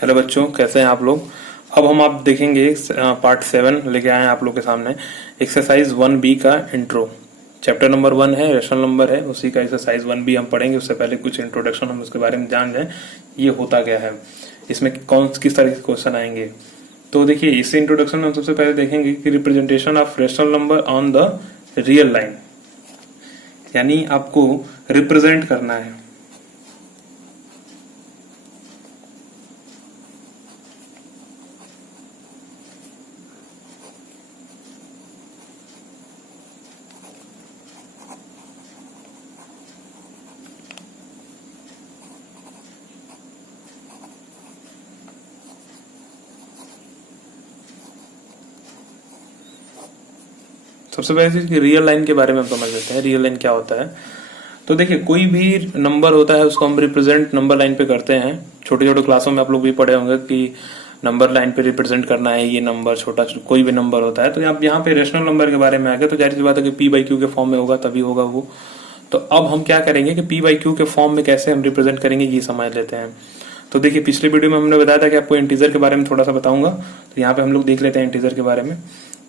Hello बच्चों, कैसे हैं आप लोग। अब हम आप देखेंगे पार्ट 7 लेके आए हैं आप लोग के सामने। एक्सरसाइज 1B का इंट्रो। चैप्टर नंबर 1 है, रेशनल नंबर है, उसी का एक्सरसाइज 1B हम पढ़ेंगे। उससे पहले कुछ इंट्रोडक्शन हम उसके बारे में जान जाएं, ये होता क्या है, इसमें किस तरह के क्वेश्चन आएंगे। तो देखिए, इस इंट्रोडक्शन में हम सबसे पहले देखेंगे कि representation of rational number on the real line, यानी आपको रिप्रेजेंट करना है। सबसे पहले चीज रियल लाइन के बारे में हम समझ लेते हैं। रियल लाइन क्या होता है, तो देखिए, कोई भी नंबर होता है उसको हम रिप्रेजेंट नंबर लाइन पे करते हैं। छोटे छोटे क्लासों में आप लोग भी पढ़े होंगे कि नंबर लाइन पे रिप्रेजेंट करना है ये नंबर, छोटा कोई भी नंबर होता है। तो आप यहाँ पे रेशनल नंबर के बारे में आ गए तो जाहिर सी बात है कि P/Q के फॉर्म में होगा, तभी होगा वो। तो अब हम क्या करेंगे कि P/Q के फॉर्म में कैसे हम रिप्रेजेंट करेंगे ये समझ लेते हैं। तो देखिए, पिछले वीडियो में हमने बताया था कि आपको इंटीजर के बारे में थोड़ा सा बताऊंगा, तो यहाँ पे हम लोग देख लेते हैं इंटीजर के बारे में।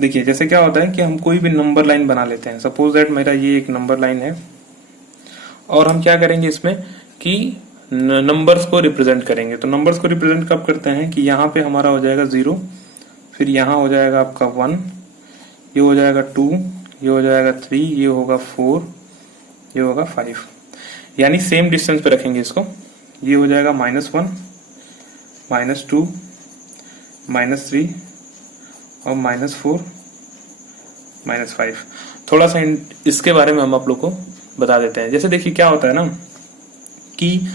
देखिए, जैसे क्या होता है कि हम कोई भी नंबर लाइन बना लेते हैं। सपोज दैट मेरा ये एक नंबर लाइन है और हम क्या करेंगे इसमें कि नंबर्स को रिप्रेजेंट करेंगे। तो नंबर्स को रिप्रेजेंट कब करते हैं कि यहाँ पे हमारा हो जाएगा 0, फिर यहाँ हो जाएगा आपका 1, ये हो जाएगा 2, ये हो जाएगा 3, ये होगा 4, ये होगा 5, यानी सेम डिस्टेंस पे रखेंगे इसको। ये हो जाएगा -1, -2, -3 और -4, -5। थोड़ा सा इसके बारे में हम आप लोग को बता देते हैं। जैसे देखिए, क्या होता है ना कि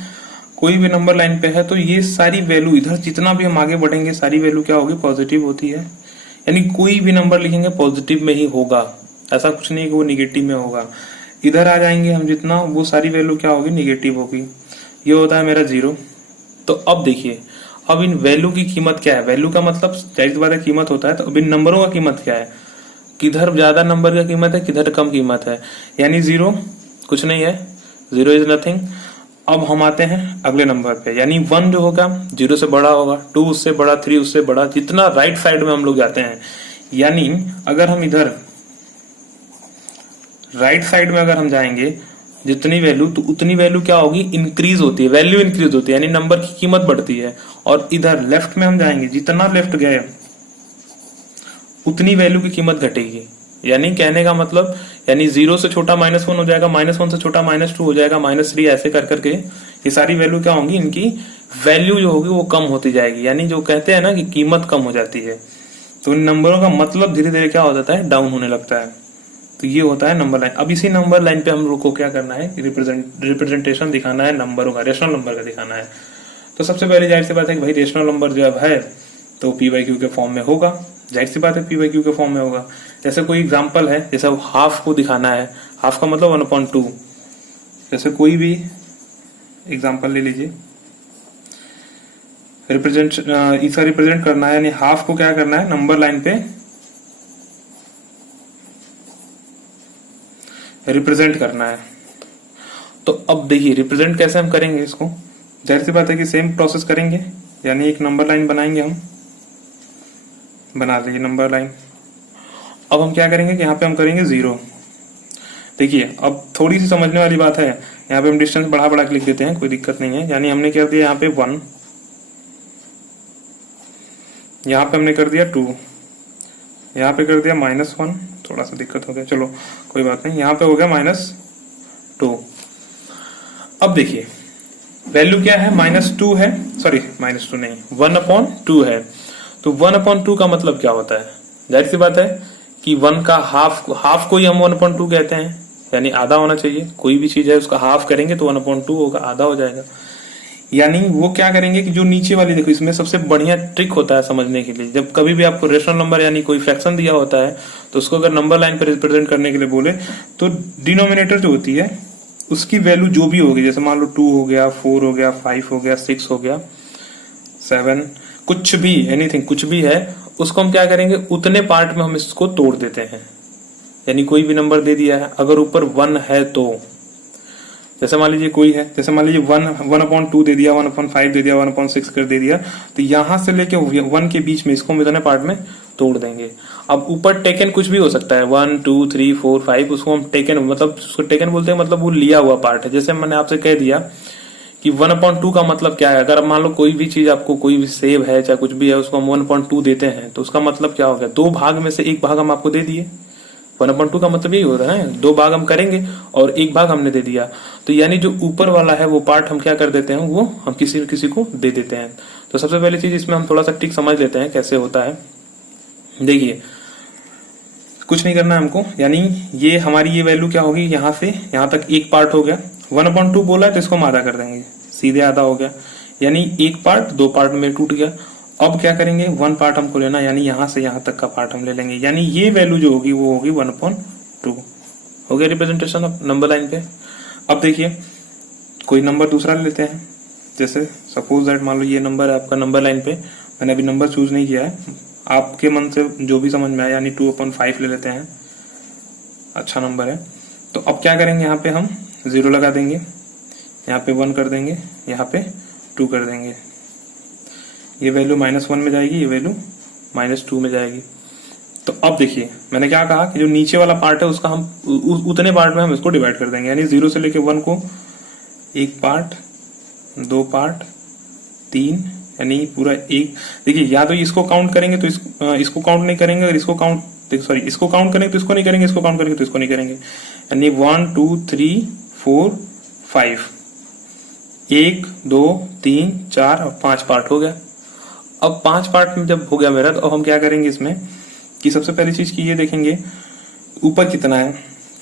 कोई भी नंबर लाइन पे है तो ये सारी वैल्यू, इधर जितना भी हम आगे बढ़ेंगे सारी वैल्यू क्या होगी, पॉजिटिव होती है। यानी कोई भी नंबर लिखेंगे पॉजिटिव में ही होगा, ऐसा कुछ नहीं कि वो निगेटिव में होगा। इधर आ जाएंगे हम जितना, वो सारी वैल्यू क्या होगी, निगेटिव होगी। ये होता है मेरा 0। तो अब देखिए, अब इन वैल्यू की कीमत क्या है। वैल्यू का मतलब जाहिर सी बात है कीमत होता है। तो अब इन नंबरों का कीमत क्या है, किधर ज्यादा नंबर का कीमत है, किधर कम कीमत है। यानी 0 कुछ नहीं है, 0 इज नथिंग। अब हम आते हैं अगले नंबर पे, यानी 1 जो होगा 0 से बड़ा होगा, 2 उससे बड़ा, 3 उससे बड़ा, जितना राइट साइड में हम लोग जाते हैं। यानी अगर हम इधर राइट साइड में अगर हम जाएंगे जितनी वैल्यू, तो उतनी वैल्यू क्या होगी, इंक्रीज होती है, वैल्यू इंक्रीज होती है, यानी नंबर की कीमत बढ़ती है। और इधर लेफ्ट में हम जाएंगे, जितना लेफ्ट गए उतनी वैल्यू की कीमत घटेगी। यानी कहने का मतलब, यानी 0 से छोटा -1 हो जाएगा, -1 से छोटा -2 हो जाएगा, -3, ऐसे कर करके ये सारी वैल्यू क्या होंगी, इनकी वैल्यू जो होगी वो कम होती जाएगी। यानी जो कहते हैं ना कि कीमत कम हो जाती है। तो इन नंबरों का मतलब धीरे धीरे क्या हो जाता है, डाउन होने लगता है। तो ये होता है नंबर लाइन। अब इसी नंबर लाइन पे हम लोग को क्या करना है, रिप्रेजेंटेशन दिखाना है नंबरों का, रेशनल नंबर का दिखाना है। तो सबसे पहले जाहिर सी बात है कि भाई रेशनल नंबर जब है तो P/Q के फॉर्म में होगा। जाहिर सी बात है P/Q के फॉर्म में होगा। जैसे कोई एग्जांपल है, जैसे हाफ को दिखाना है, हाफ का मतलब 1/2। जैसे कोई भी एग्जांपल ले लीजिए, इसका रिप्रेजेंट करना है, यानी हाफ को क्या करना है, नंबर लाइन पे रिप्रेजेंट करना है। तो अब देखिए, रिप्रेजेंट कैसे हम करेंगे इसको। जाहिर सी बात है कि सेम प्रोसेस करेंगे, यानी एक नंबर लाइन बनाएंगे, हम बना लीजिए नंबर लाइन। अब हम क्या करेंगे कि यहाँ पे हम करेंगे 0। देखिए, अब थोड़ी सी समझने वाली बात है, यहाँ पे हम डिस्टेंस बढ़ा बढ़ा के लिख देते हैं, कोई दिक्कत नहीं है। यानी हमने कर दिया यहाँ पे 1, यहाँ पे हमने कर दिया 2, यहाँ पे कर दिया -1, थोड़ा सा दिक्कत हो गया, चलो कोई बात नहीं। यहाँ पे हो गया -2। अब देखिए, वैल्यू क्या है, -2 है, सॉरी -2 नहीं, 1/2 है। तो 1/2 का मतलब क्या होता है, जाहिर सी बात है कि 1 का हाफ को ही हम 1/2 कहते हैं, यानी आधा होना चाहिए। कोई भी चीज है उसका हाफ करेंगे तो 1/2 होगा, आधा हो जाएगा। यानी वो क्या करेंगे कि जो नीचे वाली, देखो इसमें सबसे बढ़िया ट्रिक होता है समझने के लिए, जब कभी भी आपको रेशनल नंबर यानी कोई फ्रैक्शन दिया होता है तो उसको अगर नंबर लाइन पर रिप्रेजेंट करने के लिए बोले तो डिनोमिनेटर जो होती है उसकी वैल्यू जो भी होगी, जैसे मान लो 2 हो गया, 4 हो गया, 5 हो गया, 6 हो गया, 7, कुछ भी, एनीथिंग, कुछ भी है, उसको हम क्या करेंगे, उतने पार्ट में हम इसको तोड़ देते हैं। यानी कोई भी नंबर दे दिया है, अगर ऊपर 1 है तो जैसे मान लीजिए कोई है, जैसे मान लीजिए 1/2 दे दिया, 1/5 दे दिया, 1/6 कर दे दिया, तो यहां से लेके 1 के बीच में इसको हम इतने पार्ट में तोड़ देंगे। अब ऊपर टेकन कुछ भी हो सकता है, 1 2 3 4 5, उसको हम टेकन मतलब उसको टेकन बोलते हैं, मतलब वो लिया हुआ पार्ट है। जैसे मैंने आपसे कह दिया कि 1/2 का मतलब क्या है, अगर आप मान लो कोई भी चीज आपको कोई भी सेब है चाहे कुछ भी है उसको हम 1/2 देते हैं, तो उसका मतलब क्या हो गया, 2 भाग में से 1 भाग हम आपको दे दिए। 1/2 का मतलब यही होता है, 2 भाग हम करेंगे और 1 भाग हमने दे दिया। तो यानी जो ऊपर वाला है वो पार्ट हम क्या कर देते हैं, वो हम किसी न किसी को दे देते हैं। तो सबसे पहली चीज इसमें हम थोड़ा सा ट्रिक समझ लेते हैं कैसे होता है। देखिए कुछ नहीं करना है हमको, यानी ये हमारी ये वैल्यू क्या होगी, यहाँ से यहाँ तक 1 पार्ट हो गया, 1/2 बोला है तो इसको हम आधा कर देंगे, सीधे आधा हो गया, यानी 1 पार्ट 2 पार्ट में टूट गया। अब क्या करेंगे, 1 पार्ट हमको लेना, यानी यहां से यहां तक का पार्ट हम ले लेंगे, यानी ये वैल्यू जो होगी वो होगी 1/2। हो गया रिप्रेजेंटेशन अब नंबर लाइन पे। अब देखिए कोई नंबर दूसरा ले लेते हैं, जैसे सपोज दैट मान लो ये नंबर है आपका नंबर लाइन पे, मैंने अभी नंबर चूज नहीं किया है, आपके मन से जो भी समझ में आया, यानी 2/5 ले लेते हैं, अच्छा नंबर है। तो अब क्या करेंगे, यहाँ पे हम 0 लगा देंगे, यहाँ पे 1 कर देंगे, यहाँ पे 2 कर देंगे, ये वैल्यू -1 में जाएगी, ये वैल्यू -2 में जाएगी। तो अब देखिए मैंने क्या कहा कि जो नीचे वाला पार्ट है उसका हम उतने पार्ट में हम इसको डिवाइड कर देंगे, यानी 0 से लेके 1 को 1 पार्ट 2 पार्ट 3, यानी पूरा एक। देखिए या तो इसको काउंट करेंगे तो इसको काउंट नहीं करेंगे, अगर इसको काउंट इसको काउंट करेंगे तो इसको नहीं करेंगे, इसको काउंट करेंगे तो इसको नहीं करेंगे, यानी 1 2 3 4 5, 1 2 3 4 और 5 पार्ट हो गया। अब 5 पार्ट में जब हो गया मेरा, तो अब हम क्या करेंगे इसमें कि सबसे पहली चीज की ये देखेंगे ऊपर कितना है,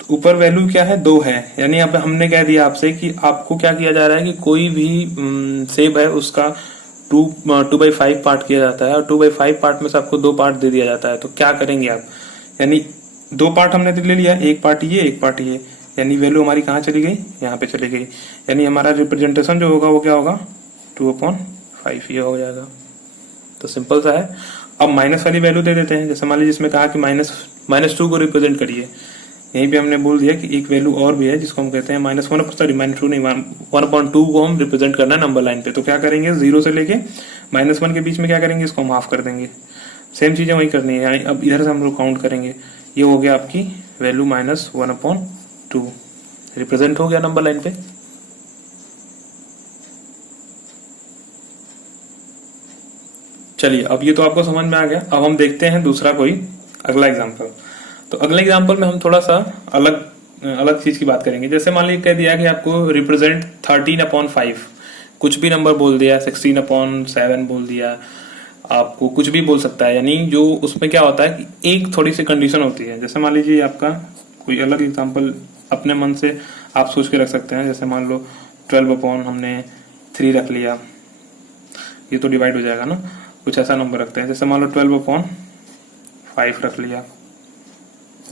तो ऊपर वैल्यू क्या है, 2 है, यानी अब हमने कह दिया आपसे कि आपको क्या किया जा रहा है कि कोई भी सेब है उसका 2/5 पार्ट किया जाता है, और 2/5 पार्ट में से आपको 2 पार्ट दे दिया जाता है। तो क्या करेंगे आप, यानी 2 पार्ट हमने ले लिया, 1 पार्ट ये 1 पार्ट ये, यानी वैल्यू हमारी कहाँ चली गई, यहाँ पे चली गई, यानी हमारा रिप्रेजेंटेशन जो होगा वो क्या होगा, 2/5 ये हो जाएगा। तो सिंपल सा है। अब माइनस वाली वैल्यू दे देते हैं, जैसे मान लीजिए इसमें कहा कि -2 को रिप्रेजेंट करिए, यहीं पे हमने बोल दिया कि एक वैल्यू और भी है जिसको हम कहते हैं -1 नहीं 1/2 को हम रिप्रेजेंट करना है नंबर लाइन पे। तो क्या करेंगे, 0 से लेके -1 के बीच में क्या करेंगे, इसको हम हाफ कर देंगे, सेम चीजें वही करनी है, यानी अब इधर से हम लोग काउंट करेंगे, ये हो गया आपकी वैल्यू -1/2 रिप्रेजेंट हो गया नंबर लाइन पे। चलिए अब ये तो आपको समझ में आ गया। अब हम देखते हैं दूसरा कोई अगला एग्जांपल। तो अगले एग्जांपल में हम थोड़ा सा अलग चीज की बात करेंगे। जैसे मान लीजिए कह दिया कि आपको रिप्रेजेंट 13/5, कुछ भी नंबर बोल दिया, 16/7 बोल दिया, आपको कुछ भी बोल सकता है। यानी जो उसमें क्या होता है कि एक थोड़ी सी कंडीशन होती है। जैसे मान लीजिए आपका कोई अलग एग्जांपल अपने मन से आप सोच के रख सकते हैं। जैसे मान लो 12 हमने 3 रख लिया, ये तो डिवाइड हो जाएगा ना, कुछ ऐसा नंबर रखते हैं। जैसे मान लो 12/5 रख लिया,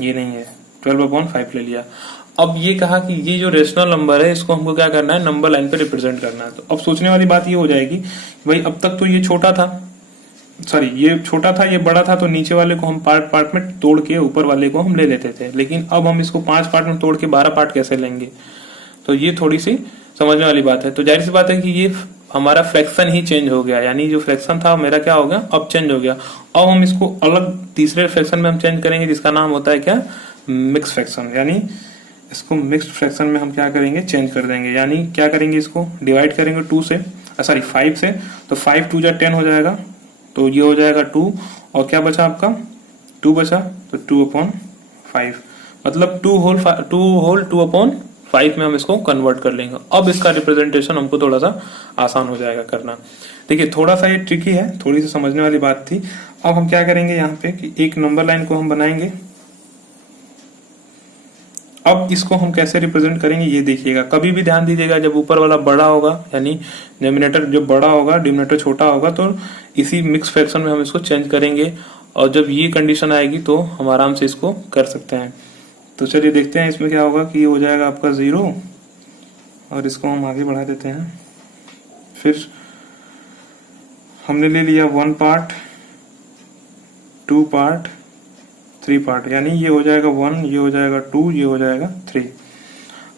ये नहीं है, 12/5 ले लिया। अब ये कहा कि ये जो रेशनल नंबर है इसको हमको क्या करना है, नंबर लाइन पे रिप्रेजेंट करना है। तो अब सोचने वाली बात ये हो जाएगी भाई अब तक तो ये छोटा था, ये छोटा था, ये बड़ा था, तो नीचे वाले को हम पार्ट में तोड़ के ऊपर वाले को हम ले लेते थे। लेकिन अब हम इसको 5 पार्ट में तोड़ के 12 पार्ट कैसे लेंगे, तो ये थोड़ी सी समझने वाली बात है। तो जाहिर सी बात है कि ये हमारा फ्रैक्शन ही चेंज हो गया, यानी जो फ्रैक्शन था मेरा क्या हो गया, अब चेंज हो गया। अब हम इसको अलग तीसरे फ्रैक्शन में हम चेंज करेंगे, जिसका नाम होता है क्या, मिक्स फ्रैक्शन। यानी इसको मिक्स्ड फ्रैक्शन में हम क्या करेंगे, चेंज कर देंगे। यानी क्या करेंगे, इसको डिवाइड करेंगे 5 से, तो 5 2 जा 10 हो जाएगा, तो ये हो जाएगा 2, और क्या बचा आपका 2 बचा, तो 2/5 मतलब 2/5 में हम इसको कन्वर्ट कर लेंगे। अब इसका रिप्रेजेंटेशन हमको थोड़ा सा आसान हो जाएगा करना। देखिए थोड़ा सा ये ट्रिकी है, थोड़ी सी समझने वाली बात थी। अब हम क्या करेंगे यहाँ पे कि एक नंबर लाइन को हम बनाएंगे। अब इसको हम कैसे रिप्रेजेंट करेंगे ये देखिएगा, कभी भी ध्यान दीजिएगा, जब ऊपर वाला बड़ा होगा यानी डिनोमिनेटर जो बड़ा होगा, डिनोमिनेटर छोटा होगा, तो इसी मिक्स फ्रैक्शन में हम इसको चेंज करेंगे। और जब ये कंडीशन आएगी तो हम आराम से इसको कर सकते हैं। तो चलिए देखते हैं इसमें क्या होगा कि ये हो जाएगा आपका 0, और इसको हम आगे बढ़ा देते हैं। फिर हमने ले लिया 1 पार्ट 2 पार्ट 3 पार्ट, यानी ये हो जाएगा 1, ये हो जाएगा 2, ये हो जाएगा 3।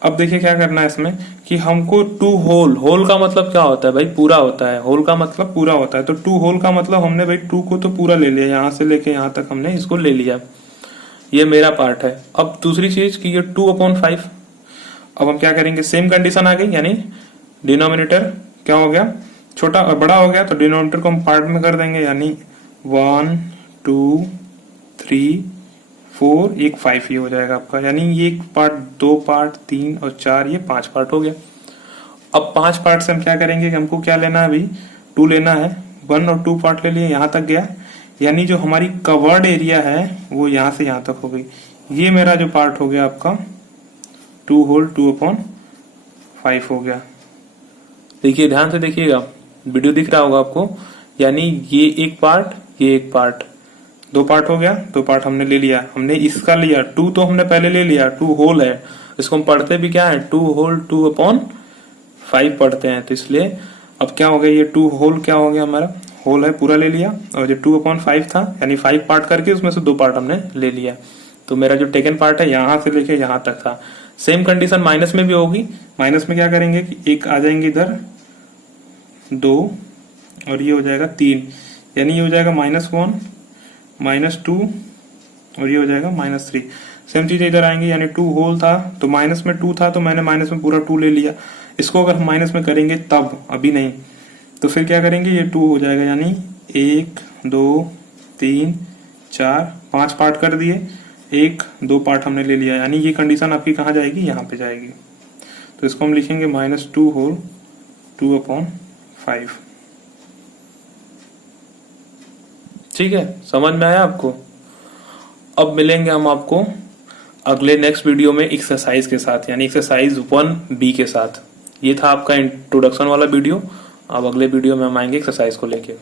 अब देखिए क्या करना है इसमें कि हमको टू होल, होल का मतलब क्या होता है भाई, पूरा होता है, होल का मतलब पूरा होता है। तो टू होल का मतलब हमने भाई टू को तो पूरा ले लिया, यहां से लेके यहां तक हमने इसको ले लिया, ये मेरा पार्ट है। अब दूसरी चीज कि ये 2/5, अब हम क्या करेंगे, सेम कंडीशन आ गई, यानी डिनोमिनेटर क्या हो गया, छोटा और बड़ा हो गया, तो डिनोमिनेटर को हम पार्ट में कर देंगे, यानी 1 2 3 4 एक 5 ये हो जाएगा आपका, यानी ये एक पार्ट, 2 पार्ट, 3 और 4, ये 5 पार्ट हो गया। अब 5 पार्ट से हम क्या करेंगे कि हमको क्या लेना है अभी, 2 लेना है, 1 और 2 पार्ट ले लिए, यहां तक गया, यानी जो हमारी कवर्ड एरिया है वो यहां से यहां तक हो गई। ये मेरा जो पार्ट हो गया आपका 2 होल 2/5 हो गया। देखिए ध्यान से देखिएगा, वीडियो दिख रहा होगा आपको, यानी ये एक पार्ट, ये एक पार्ट, 2 पार्ट हो गया, 2 पार्ट हमने ले लिया, हमने इसका लिया 2 तो हमने पहले ले लिया, 2 होल है, इसको हम पढ़ते भी क्या है, 2 होल 2/5 पढ़ते हैं, तो इसलिए अब क्या हो गया, ये 2 होल क्या हो गया हमारा, होल है पूरा ले लिया, और जो 2/5 था यानी 5 पार्ट करके उसमें से 2 पार्ट हमने ले लिया। तो मेरा जो टेकन पार्ट है यहां से लेके यहां तक था। सेम कंडीशन माइनस में भी होगी, माइनस में क्या करेंगे कि एक आ जाएंगे इधर 2 और ये हो जाएगा 3, यानी ये हो जाएगा -1 -2 और ये हो जाएगा -3। सेम चीज इधर आएंगे, यानी 2 होल था तो माइनस में 2 था तो मैंने माइनस में पूरा 2 ले लिया। इसको अगर हम माइनस में करेंगे तब, अभी नहीं, तो फिर क्या करेंगे, ये 2 हो जाएगा, यानी 1 2 3 4 5 पार्ट कर दिए, 1 2 पार्ट हमने ले लिया, यानी ये कंडीशन आपकी कहाँ जाएगी, यहाँ पे जाएगी। तो इसको हम लिखेंगे -2 होल 2/5। ठीक है, समझ में आया आपको। अब मिलेंगे हम आपको अगले नेक्स्ट वीडियो में एक्सरसाइज के साथ, यानी एक्सरसाइज 1B के साथ। ये था आपका इंट्रोडक्शन वाला वीडियो। अब अगले वीडियो में हम आएंगे एक्सरसाइज को लेके।